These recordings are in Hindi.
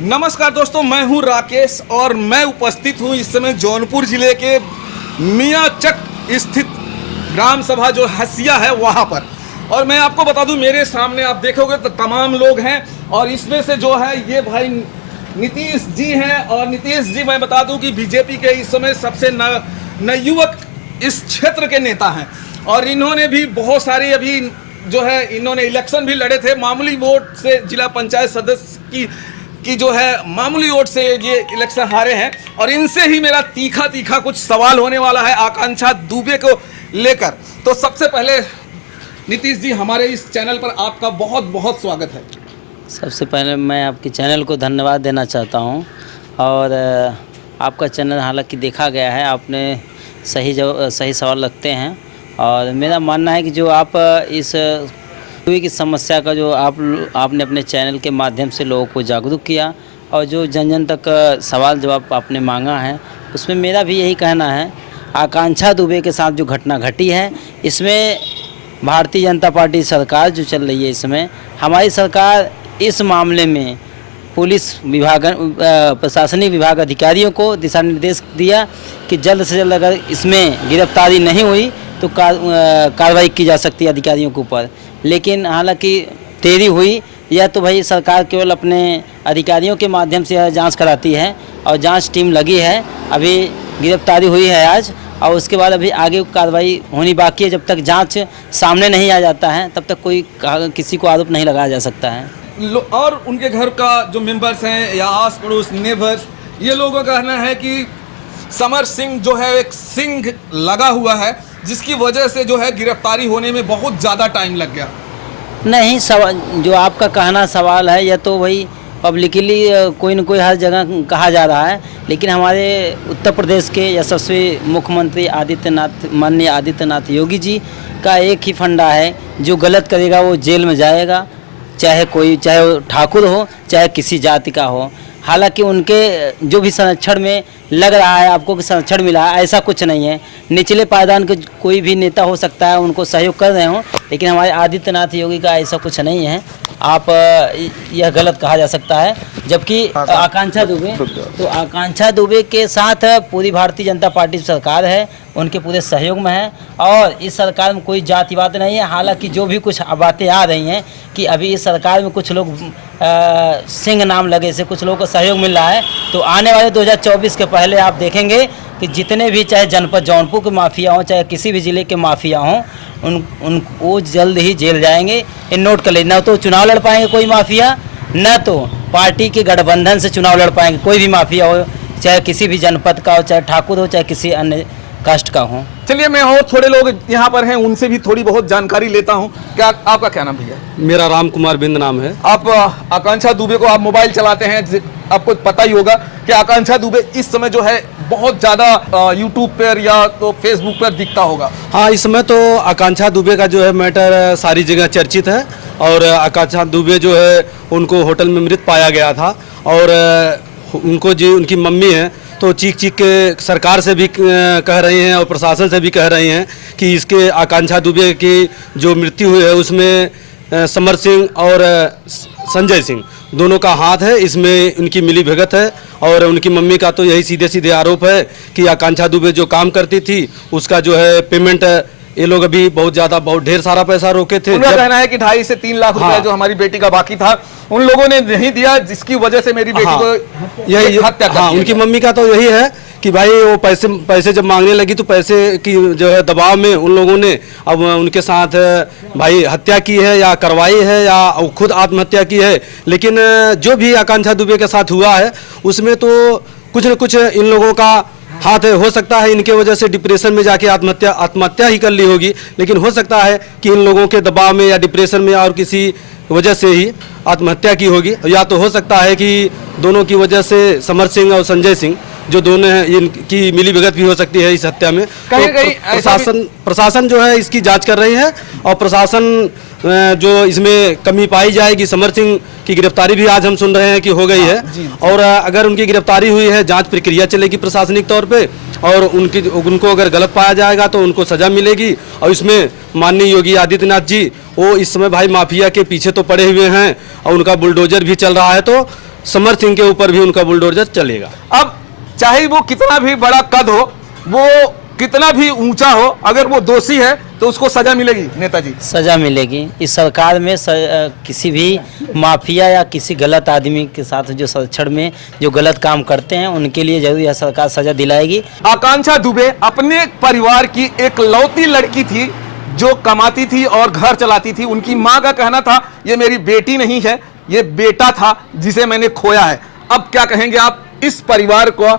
नमस्कार दोस्तों, मैं हूं राकेश और मैं उपस्थित हूं इस समय जौनपुर जिले के मियाचक स्थित ग्राम सभा जो हसिया है वहां पर। और मैं आपको बता दूं, मेरे सामने आप देखोगे तो तमाम लोग हैं और इसमें से जो है ये भाई नीतीश जी हैं। और नीतीश जी, मैं बता दूं कि बीजेपी के इस समय सबसे नवयुवक इस क्षेत्र के नेता हैं और इन्होंने भी बहुत सारी अभी जो है इन्होंने इलेक्शन भी लड़े थे। मामूली वोट से जिला पंचायत सदस्य की जो है मामूली वोट से ये इलेक्शन हारे हैं। और इनसे ही मेरा तीखा कुछ सवाल होने वाला है आकांक्षा दुबे को लेकर। तो सबसे पहले नीतीश जी, हमारे इस चैनल पर आपका बहुत बहुत स्वागत है। सबसे पहले मैं आपके चैनल को धन्यवाद देना चाहता हूं। और आपका चैनल हालांकि देखा गया है, आपने सही सवाल रखते हैं। और मेरा मानना है कि जो आप इस की समस्या का जो आपने अपने चैनल के माध्यम से लोगों को जागरूक किया और जो जन जन तक सवाल जवाब आपने मांगा है, उसमें मेरा भी यही कहना है। आकांक्षा दुबे के साथ जो घटना घटी है, इसमें भारतीय जनता पार्टी सरकार जो चल रही है, इसमें हमारी सरकार इस मामले में पुलिस विभाग प्रशासनिक विभाग अधिकारियों को दिशा निर्देश दिया कि जल्द से जल्द अगर इसमें गिरफ्तारी नहीं हुई तो कार्रवाई की जा सकती है अधिकारियों के ऊपर। लेकिन हालांकि देरी हुई, या तो भाई सरकार केवल अपने अधिकारियों के माध्यम से जांच कराती है और जांच टीम लगी है। अभी गिरफ्तारी हुई है आज और उसके बाद अभी आगे कार्रवाई होनी बाकी है। जब तक जांच सामने नहीं आ जाता है तब तक किसी को आरोप नहीं लगाया जा सकता है। और उनके घर का जो मेंबर्स हैं या आस पड़ोस नेबर्स, ये लोगों का कहना है कि समर सिंह जो है एक सिंह लगा हुआ है, जिसकी वजह से जो है गिरफ्तारी होने में बहुत ज़्यादा टाइम लग गया। नहीं, जो आपका कहना सवाल है, यह तो वही पब्लिकली कोई न कोई हर जगह कहा जा रहा है। लेकिन हमारे उत्तर प्रदेश के यशस्वी मुख्यमंत्री माननीय आदित्यनाथ योगी जी का एक ही फंडा है, जो गलत करेगा वो जेल में जाएगा, चाहे वो ठाकुर हो चाहे किसी जाति का हो। हालांकि उनके जो भी संरक्षण में लग रहा है आपको कि संरक्षण मिला है, ऐसा कुछ नहीं है। निचले पायदान के कोई भी नेता हो सकता है, उनको सहयोग कर रहे हों, लेकिन हमारे आदित्यनाथ योगी का ऐसा कुछ नहीं है। आप यह गलत कहा जा सकता है। जबकि आकांक्षा दुबे के साथ पूरी भारतीय जनता पार्टी सरकार है, उनके पूरे सहयोग में है और इस सरकार में कोई जातिवाद नहीं है। हालांकि जो भी कुछ बातें आ रही हैं कि अभी इस सरकार में कुछ लोग सिंह नाम लगे से कुछ लोगों को सहयोग मिल रहा है, तो आने वाले 2024 के पहले आप देखेंगे कि जितने भी चाहे जनपद जौनपुर के माफिया हों चाहे किसी भी ज़िले के माफिया हों, वो जल्द ही जेल जाएंगे। ये नोट कर ले, न तो चुनाव लड़ पाएंगे कोई माफिया, न तो पार्टी के गठबंधन से चुनाव लड़ पाएंगे कोई भी माफिया हो, चाहे किसी भी जनपद का हो, चाहे ठाकुर हो, चाहे किसी अन्य कास्ट का हो। चलिए, मैं और थोड़े लोग यहाँ पर हैं, उनसे भी थोड़ी बहुत जानकारी लेता हूँ। क्या आपका क्या नाम भैया? मेरा राम कुमार बिंद नाम है। आप आकांक्षा दुबे को आप मोबाइल चलाते हैं, आपको पता ही होगा कि आकांक्षा दुबे इस समय जो है बहुत ज़्यादा यूट्यूब पर या तो फेसबुक पर दिखता होगा। हाँ, इस समय तो आकांक्षा दुबे का जो है मैटर सारी जगह चर्चित है। और आकांक्षा दुबे जो है उनको होटल में मृत पाया गया था और उनकी मम्मी है तो चीख के सरकार से भी कह रही हैं और प्रशासन से भी कह रही हैं कि इसके आकांक्षा दुबे की जो मृत्यु हुई है उसमें समर सिंह और संजय सिंह दोनों का हाथ है, इसमें उनकी मिली भगत है। और उनकी मम्मी का तो यही सीधे आरोप है कि आकांक्षा दुबे जो काम करती थी उसका जो है पेमेंट ये लोग अभी बहुत ढेर सारा पैसा रोके थे। उनका कहना है कि 2.5 से 3 लाख रुपए जो हमारी बेटी का बाकी था उन लोगों ने नहीं दिया, जिसकी वजह से मेरी बेटी को यही हत्या कर दी। उनकी मम्मी का तो यही है कि भाई वो पैसे जब मांगने लगी तो पैसे की जो है दबाव में उन लोगों ने अब उनके साथ भाई हत्या की है या करवाई है या खुद आत्महत्या की है। लेकिन जो भी आकांक्षा दुबे के साथ हुआ है उसमें तो कुछ न कुछ इन लोगों का हाथ है। हो सकता है इनके वजह से डिप्रेशन में जाके आत्महत्या ही कर ली होगी, लेकिन हो सकता है कि इन लोगों के दबाव में या डिप्रेशन में और किसी वजह से ही आत्महत्या की होगी। या तो हो सकता है कि दोनों की वजह से समर सिंह और संजय सिंह जो दोनों हैं इनकी मिली भगत भी हो सकती है इस हत्या में। तो प्रशासन जो है इसकी जांच कर रही है और प्रशासन जो इसमें कमी पाई जाएगी। समर सिंह की गिरफ्तारी भी आज हम सुन रहे हैं कि हो गई है और अगर उनकी गिरफ्तारी हुई है जांच प्रक्रिया चलेगी प्रशासनिक तौर पे और उनको अगर गलत पाया जाएगा तो उनको सजा मिलेगी। और इसमें माननीय योगी आदित्यनाथ जी वो इस समय भाई माफिया के पीछे तो पड़े हुए हैं और उनका बुलडोजर भी चल रहा है। तो समर सिंह के ऊपर भी उनका बुलडोजर चलेगा। अब चाहे वो कितना भी बड़ा कद हो, वो कितना भी ऊंचा हो, अगर वो दोषी है तो उसको सजा मिलेगी नेताजी। सज़ा मिलेगी। इस सरकार में किसी भी माफिया या किसी गलत आदमी के साथ जो संरक्षण में जो गलत काम करते हैं उनके लिए जरूर यह सरकार सज़ा दिलाएगी। आकांक्षा दुबे अपने परिवार की एक लौती लड़की थी जो कमाती थी और घर चलाती थी। उनकी माँ का कहना था ये मेरी बेटी नहीं है, ये बेटा था जिसे मैंने खोया है। अब क्या कहेंगे आप इस परिवार को?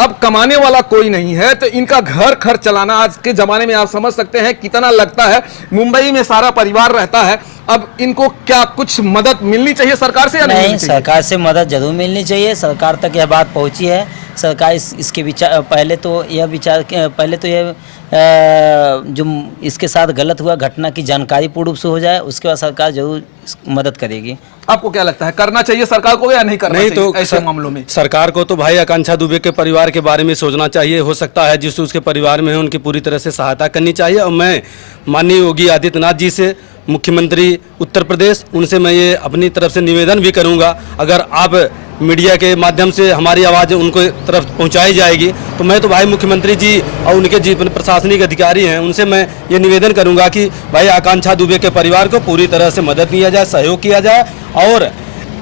अब कमाने वाला कोई नहीं है तो इनका घर खर्च चलाना आज के ज़माने में आप समझ सकते हैं कितना लगता है। मुंबई में सारा परिवार रहता है। अब इनको क्या कुछ मदद मिलनी चाहिए सरकार से या नहीं? नहीं, सरकार से मदद जरूर मिलनी चाहिए। सरकार तक यह बात पहुंची है। सरकार इसके विचार पहले तो यह जो इसके साथ गलत हुआ घटना की जानकारी पूर्ण रूप से हो जाए, उसके बाद सरकार जरूर मदद करेगी। आपको क्या लगता है करना चाहिए सरकार को या नहीं करना चाहिए तो ऐसे मामलों में? सरकार को तो भाई आकांक्षा दुबे के परिवार के बारे में सोचना चाहिए। हो सकता है जिस उसके परिवार में है उनकी पूरी तरह से सहायता करनी चाहिए। और मैं माननीय योगी आदित्यनाथ जी से, मुख्यमंत्री उत्तर प्रदेश, उनसे मैं ये अपनी तरफ से निवेदन भी करूंगा, अगर आप मीडिया के माध्यम से हमारी आवाज़ उनको तरफ पहुंचाई जाएगी तो मैं तो भाई मुख्यमंत्री जी और उनके जी प्रशासनिक अधिकारी हैं उनसे मैं ये निवेदन करूंगा कि भाई आकांक्षा दुबे के परिवार को पूरी तरह से मदद किया जाए, सहयोग किया जाए और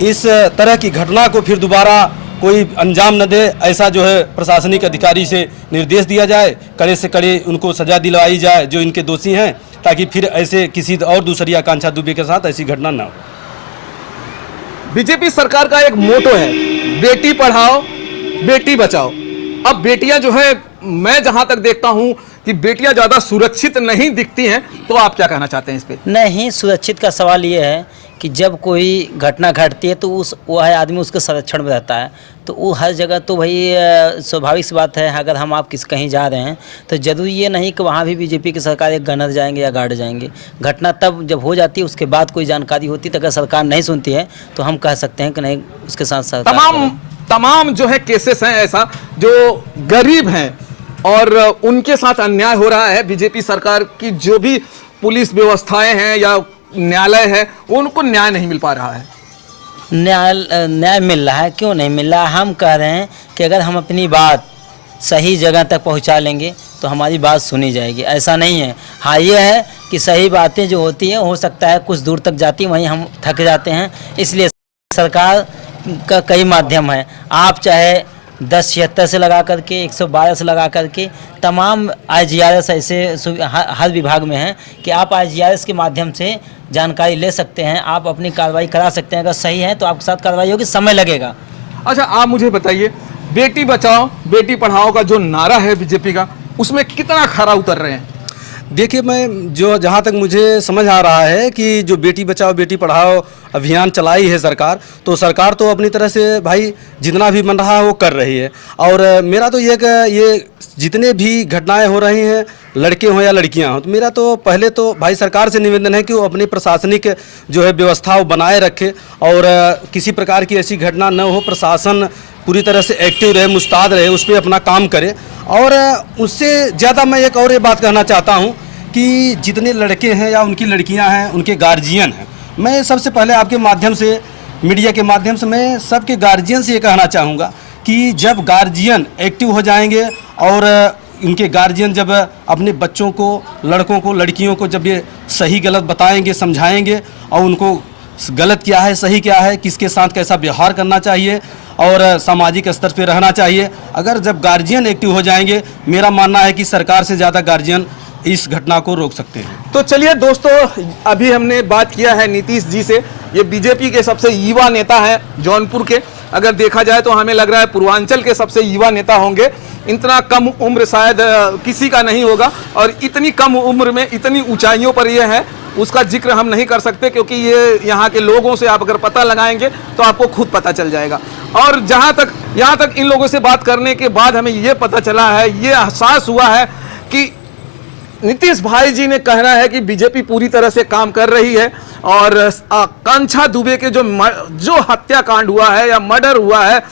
इस तरह की घटना को फिर दोबारा कोई अंजाम न दे, ऐसा जो है प्रशासनिक अधिकारी से निर्देश दिया जाए, कड़े से कड़े उनको सजा दिलवाई जाए जो इनके दोषी हैं, ताकि फिर ऐसे किसी और दूसरी आकांक्षा दुबे के साथ ऐसी घटना ना हो। बीजेपी सरकार का एक मोटो है बेटी पढ़ाओ बेटी बचाओ। अब बेटियां जो है, मैं जहां तक देखता हूं कि बेटियां ज्यादा सुरक्षित नहीं दिखती हैं, तो आप क्या कहना चाहते हैं इस पे? नहीं, सुरक्षित का सवाल ये है कि जब कोई घटना घटती है तो वह आदमी उसके संरक्षण में रहता है। तो वो हर जगह तो भाई स्वाभाविक सी बात है, अगर हम आप कहीं जा रहे हैं तो जरूरी ये नहीं कि वहाँ भी बीजेपी की सरकार एक गनर जाएंगे या गार्ड जाएंगे। घटना तब जब हो जाती है उसके बाद कोई जानकारी होती है, तो अगर सरकार नहीं सुनती है तो हम कह सकते हैं कि नहीं, उसके साथ सरकार तमाम जो है केसेस हैं ऐसा जो गरीब हैं और उनके साथ अन्याय हो रहा है। बीजेपी सरकार की जो भी पुलिस व्यवस्थाएं हैं या न्यायालय है, उनको न्याय नहीं मिल पा रहा है। न्याय मिल रहा है, क्यों नहीं मिल रहा? हम कह रहे हैं कि अगर हम अपनी बात सही जगह तक पहुंचा लेंगे तो हमारी बात सुनी जाएगी। ऐसा नहीं है। हाँ, ये है कि सही बातें जो होती हैं हो सकता है कुछ दूर तक जाती हैं, वहीं हम थक जाते हैं। इसलिए सरकार का कई माध्यम है। आप चाहे 1076 से लगा करके 112 से लगा करके तमाम IGRS ऐसे हर विभाग में है कि आप IGRS के माध्यम से जानकारी ले सकते हैं, आप अपनी कार्रवाई करा सकते हैं। अगर सही है तो आपके साथ कार्रवाई होगी, समय लगेगा। अच्छा, आप मुझे बताइए, बेटी बचाओ बेटी पढ़ाओ का जो नारा है बीजेपी का, उसमें कितना खरा उतर रहे हैं? देखिए, मैं जो जहाँ तक मुझे समझ आ रहा है कि जो बेटी बचाओ बेटी पढ़ाओ अभियान चलाई है सरकार, तो सरकार तो अपनी तरह से भाई जितना भी बन रहा है वो कर रही है। और मेरा तो ये जितने भी घटनाएं हो रही हैं, लड़के हों या लड़कियां हों, तो मेरा तो पहले तो भाई सरकार से निवेदन है कि वो अपनी प्रशासनिक जो है व्यवस्था वो बनाए रखे और किसी प्रकार की ऐसी घटना न हो। प्रशासन पूरी तरह से एक्टिव रहे, मुस्तैद रहे, उस पर अपना काम करे। और उससे ज़्यादा मैं एक और ये बात कहना चाहता हूँ कि जितने लड़के हैं या उनकी लड़कियां हैं, उनके गार्जियन हैं, मैं सबसे पहले आपके माध्यम से, मीडिया के माध्यम से मैं सबके गार्जियन से ये कहना चाहूँगा कि जब गार्जियन एक्टिव हो जाएंगे और उनके गार्जियन जब अपने बच्चों को, लड़कों को, लड़कियों को जब ये सही गलत बताएंगे, समझाएंगे और उनको गलत क्या है, सही क्या है, किसके साथ कैसा व्यवहार करना चाहिए और सामाजिक स्तर पे रहना चाहिए, अगर जब गार्जियन एक्टिव हो जाएंगे, मेरा मानना है कि सरकार से ज़्यादा गार्जियन इस घटना को रोक सकते हैं। तो चलिए दोस्तों, अभी हमने बात किया है नीतीश जी से। ये बीजेपी के सबसे युवा नेता हैं जौनपुर के। अगर देखा जाए तो हमें लग रहा है पूर्वांचल के सबसे युवा नेता होंगे। इतना कम उम्र शायद किसी का नहीं होगा और इतनी कम उम्र में इतनी ऊंचाइयों पर ये है, उसका जिक्र हम नहीं कर सकते क्योंकि ये यहाँ के लोगों से आप अगर पता लगाएंगे तो आपको खुद पता चल जाएगा। और यहाँ तक इन लोगों से बात करने के बाद हमें ये पता चला है, ये एहसास हुआ है कि नीतीश भाई जी ने कहना है कि बीजेपी पूरी तरह से काम कर रही है और आकांक्षा दुबे के जो हत्याकांड हुआ है या मर्डर हुआ है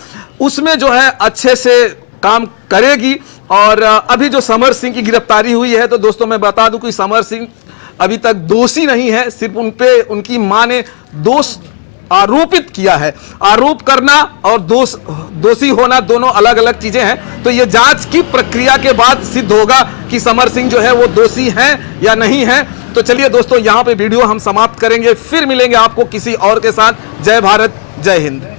उसमें जो है अच्छे से काम करेगी। और अभी जो समर सिंह की गिरफ्तारी हुई है, तो दोस्तों मैं बता दूं कि समर सिंह अभी तक दोषी नहीं है, सिर्फ उन पे उनकी मां ने दोष आरोपित किया है। आरोप करना और दोषी होना दोनों अलग अलग चीजें हैं। तो ये जांच की प्रक्रिया के बाद सिद्ध होगा कि समर सिंह जो है वो दोषी हैं या नहीं है। तो चलिए दोस्तों, यहां पे वीडियो हम समाप्त करेंगे, फिर मिलेंगे आपको किसी और के साथ। जय भारत, जय हिंद।